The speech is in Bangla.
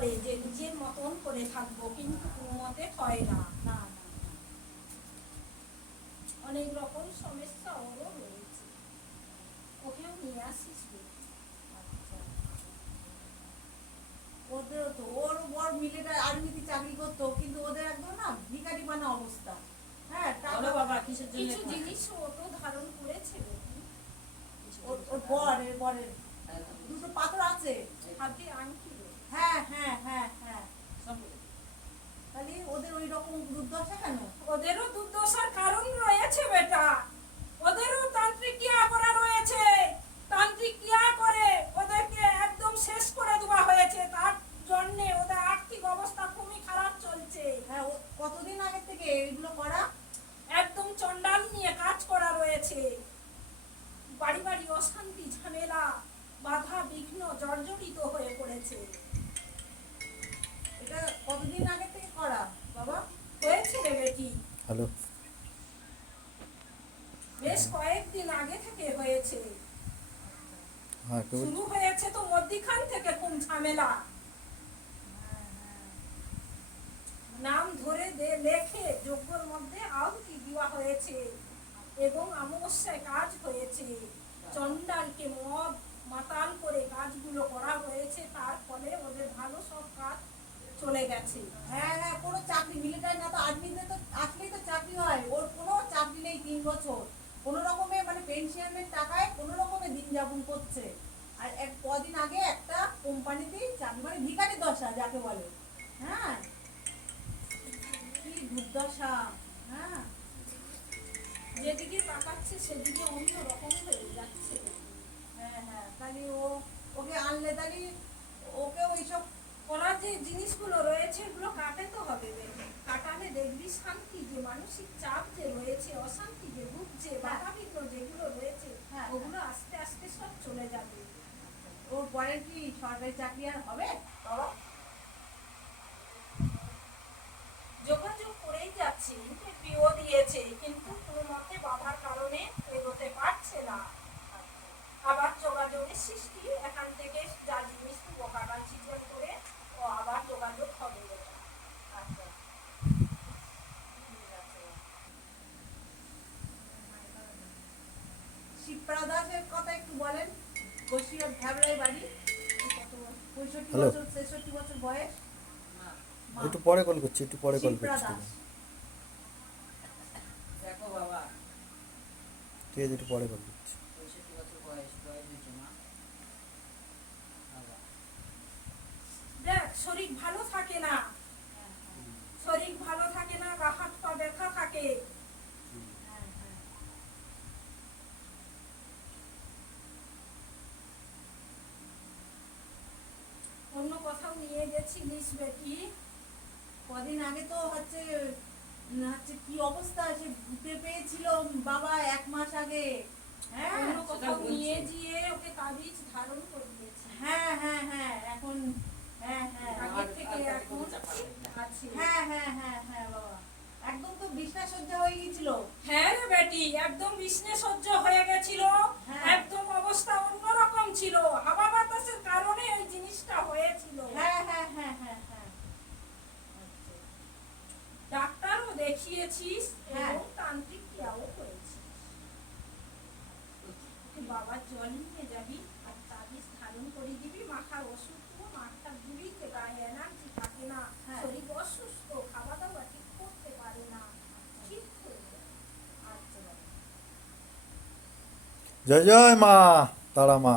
করে যে নিজের মতন করে থাকবো, কিন্তু কোনো মতে হয় না। না না অনেক রকম সমস্যা ওরও রয়েছে, ওকেও নিয়ে আসিস। আচ্ছা ওদের তো ওর বড় মিলিটারি আর্মিতে চাকরি করতো, কিন্তু ওদের একদম না ভিখারি বানা অবস্থা। হ্যাঁ বাবা কিসের জন্য কিছু জিনিস ও তো ধারণ করেছে। ওর বরের বরের দুটো পাথর আছে হাতে আংটি। হ্যাঁ হ্যাঁ হ্যাঁ হ্যাঁ তাহলে ওদের ওই রকম দুর্দশা কেন? ওদেরও দুর্দশার কারণ রয়েছে বেটা, ওদেরও তান্ত্রিক ক্রিয়া করা রয়েছে। তান্ত্রিক ক্রিয়া করে ওদেরকে একদম শেষ করে দেওয়া হয়েছে, তার জন্য ওদের আর্থিক অবস্থা খুবই খারাপ চলছে। হ্যাঁ কতদিন আগে থেকে এগুলো করা? একদম চন্ডাল নিয়ে কাজ করা রয়েছে, বাড়ি বাড়ি অশান্তি ঝামেলা বাধা বিঘ্ন জর্জরিত হয়ে পড়েছে। এটা কতদিন আগে থেকে করা বাবা? হয়েছে রে বেটি, হ্যালো, বেশ কয়েকদিন আগে থেকে হয়েছে। হ্যাঁ কে শুরু হয়েছে তো মধ্যিখান থেকে খুব ঝামেলা। নাম ধরে লেখে যজ্ঞের মধ্যে আহুতি দেওয়া হয়েছে এবং অমাবস্যায় কাজ হয়েছে। চন্ডালকে মদ মাতাল করে কাজগুলো করা হয়েছে, তার ফলে ওদের ভালো সব কাজ চলে গেছে। হ্যাঁ হ্যাঁ কোনো চাকরি মিলিটারি না তো আর্মিতে তো আসলেই তো চাকরি হয়, ওর কোনো চাকরি নেই 3 বছর, কোনো রকমে মানে পেনশনের টাকায় কোনো রকমে দিন যাপন করছে। আর কদিন আগে একটা কোম্পানিতেই চাকরি, মানে ভিখারি দশা যাকে বলে। হ্যাঁ কি দুর্দশা। হ্যাঁ যেদিকে তাকাচ্ছে সেদিকে অন্য রকম হয়ে যাচ্ছে। হ্যাঁ হ্যাঁ তাহলে ওকে আনলে তাহলে ওকে ওইসব ওরা যে জিনিসগুলো রয়েছে এগুলো কাটাতে হবে, কাটালে দেখবি শান্তি, যে মানসিক চাপ যে রয়েছে, অশান্তি যে ভুগছে, বাধাবিঘ্ন যেগুলো রয়েছে, হ্যাঁ, ওগুলো আস্তে আস্তে সব চলে যাবে। ওর পরের কি সরকারি চাকরি আর হবে বাবা? যোগাযোগ করেই যাচ্ছে, ইন্টারভিউ দিয়েছে, কিন্তু কোনো মতে বাধার কারণে এগোতে পারছে না। আবার যোগাযোগের সৃষ্টি, এখান থেকে যা জিনিস বোকাগাল চিন্তা করে ও আবার যোগাযোগ হবে। আচ্ছা শিপ্রা দাসের কথা একটু বলেন। বসিরহাট ঢাবড়ায় বাড়ি, 65 হ্যালো। বছর 63 বছর বয়স। মা। একটু পরে কল করছি, একটু পরে কল শিপ্রা করছি। দাস। দেখো বাবা ঠিক আছে, একটু পরে কল করছি। 65 বছর বয়স হয়েছে মা। বাবা দেখ শরীর ভালো থাকে না, শরীর ভালো থাকে না, গা হাত পা ব্যথা থাকে। হ্যাঁ হ্যাঁ অন্য কোথাও নিয়ে গেছিলিস বেটি? কদিন আগে তো হচ্ছে হচ্ছে কি অবস্থা, সে ভূতে পেয়েছিল বাবা 1 মাস আগে। হ্যাঁ অন্য কোথাও সেটা বলছি। নিয়ে গিয়ে ওকে তাবিজ ধারণ করিয়েছে। হ্যাঁ হ্যাঁ হ্যাঁ এখন হ্যাঁ হ্যাঁ আগে থেকে আর এখন কোনো চাপা নেই। আছে। হ্যাঁ হ্যাঁ হ্যাঁ হ্যাঁ বাবা একদম তো বিছনা সজ্জা হয়ে গেছিল। হ্যাঁ রে বেটি, একদম বিষ্ণে সহ্য হয়ে গেছিল, হ্যাঁ। একদম অবস্থা অন্যরকম ছিল, হাওয়া বাতাসের কারণে এই জিনিসটা হয়েছিল। হ্যাঁ হ্যাঁ হ্যাঁ হ্যাঁ হ্যাঁ আচ্ছা। ডাক্তারও দেখিয়েছিস হ্যাঁ। এবং তান্ত্রিক ক্রিয়াও করেছিস। তুই বাবার জল নিয়ে যাবি আর তাবিজ ধারণ করে দিবি, মাথার ওষুধ তো মাথা ঘুরিতে, গায়ে এনার্জি থাকে না, হ্যাঁ। শরীর অসুস্থ, খাওয়া দাওয়া ঠিক করতে পারে না, ঠিক হয়ে যাবে। আচ্ছা বাবা। জয় জয় মা, তারা মা।